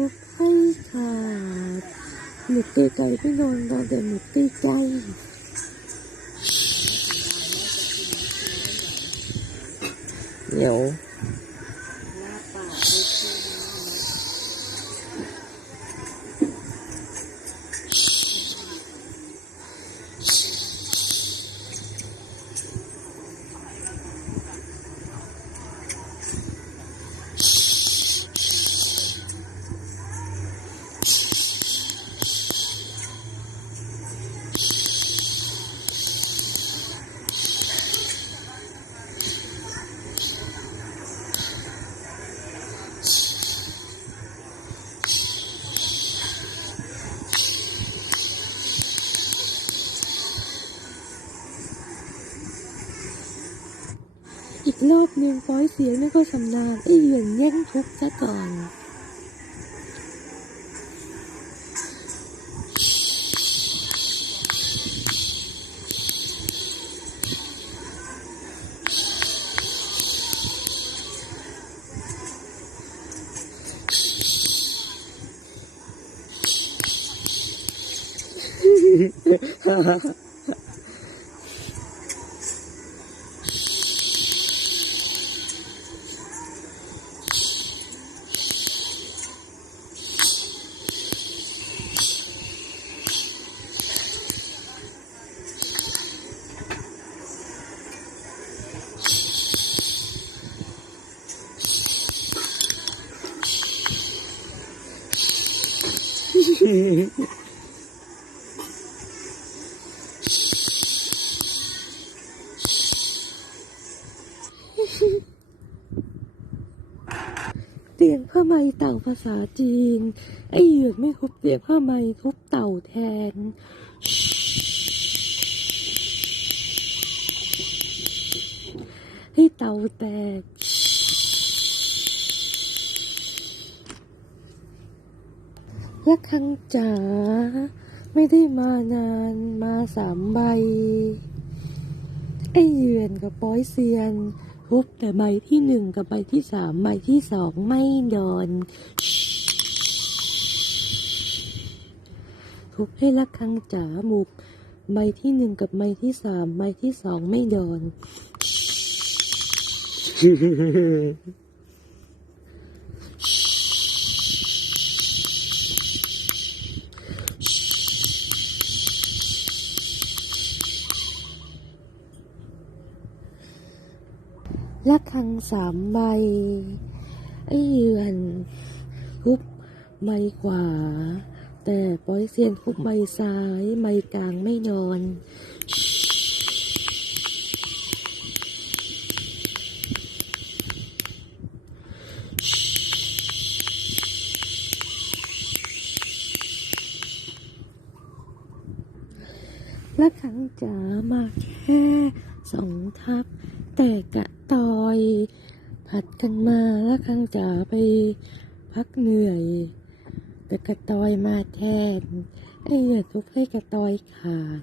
ทุบให้ขาดหมึกตีไก่ไอีกรอบหนึ่งปล่อยเสียงนั่นก็สำนานไอ้เหยื่อแย่งทุบซะก่อน เตียงผ้าไหมเต่าภาษาจีน ไอ้เหยือกไม่ทุบเตียงผ้าไหมทุบเต่าแทนให้เต่าแตก และคังจ๋าไม่ได้มานานมาสามใบ ไอ้เยือนกับป้อยเซียนทุบแต่ใบที่หนึ่งกับใบที่สามใบที่สองไม่โดนทุบให้ละคังจ๋าหมุบใบที่หนึ่งกับใบที่สามใบที่สองไม่โดน ละคังสามใบไอ้เหยือนทุบใบขวา แต่ปอยเซียนทุบใบซ้ายใบกลางไม่นอนและครั้งจ๋ามาแค่ สองทับ แต่กะตอย ผัดกันมาแล้วครั้งจ๋าไปพักเหนื่อย แต่กระตอยมาแทนไอ้เหยื่อทุบให้กระตอยขาด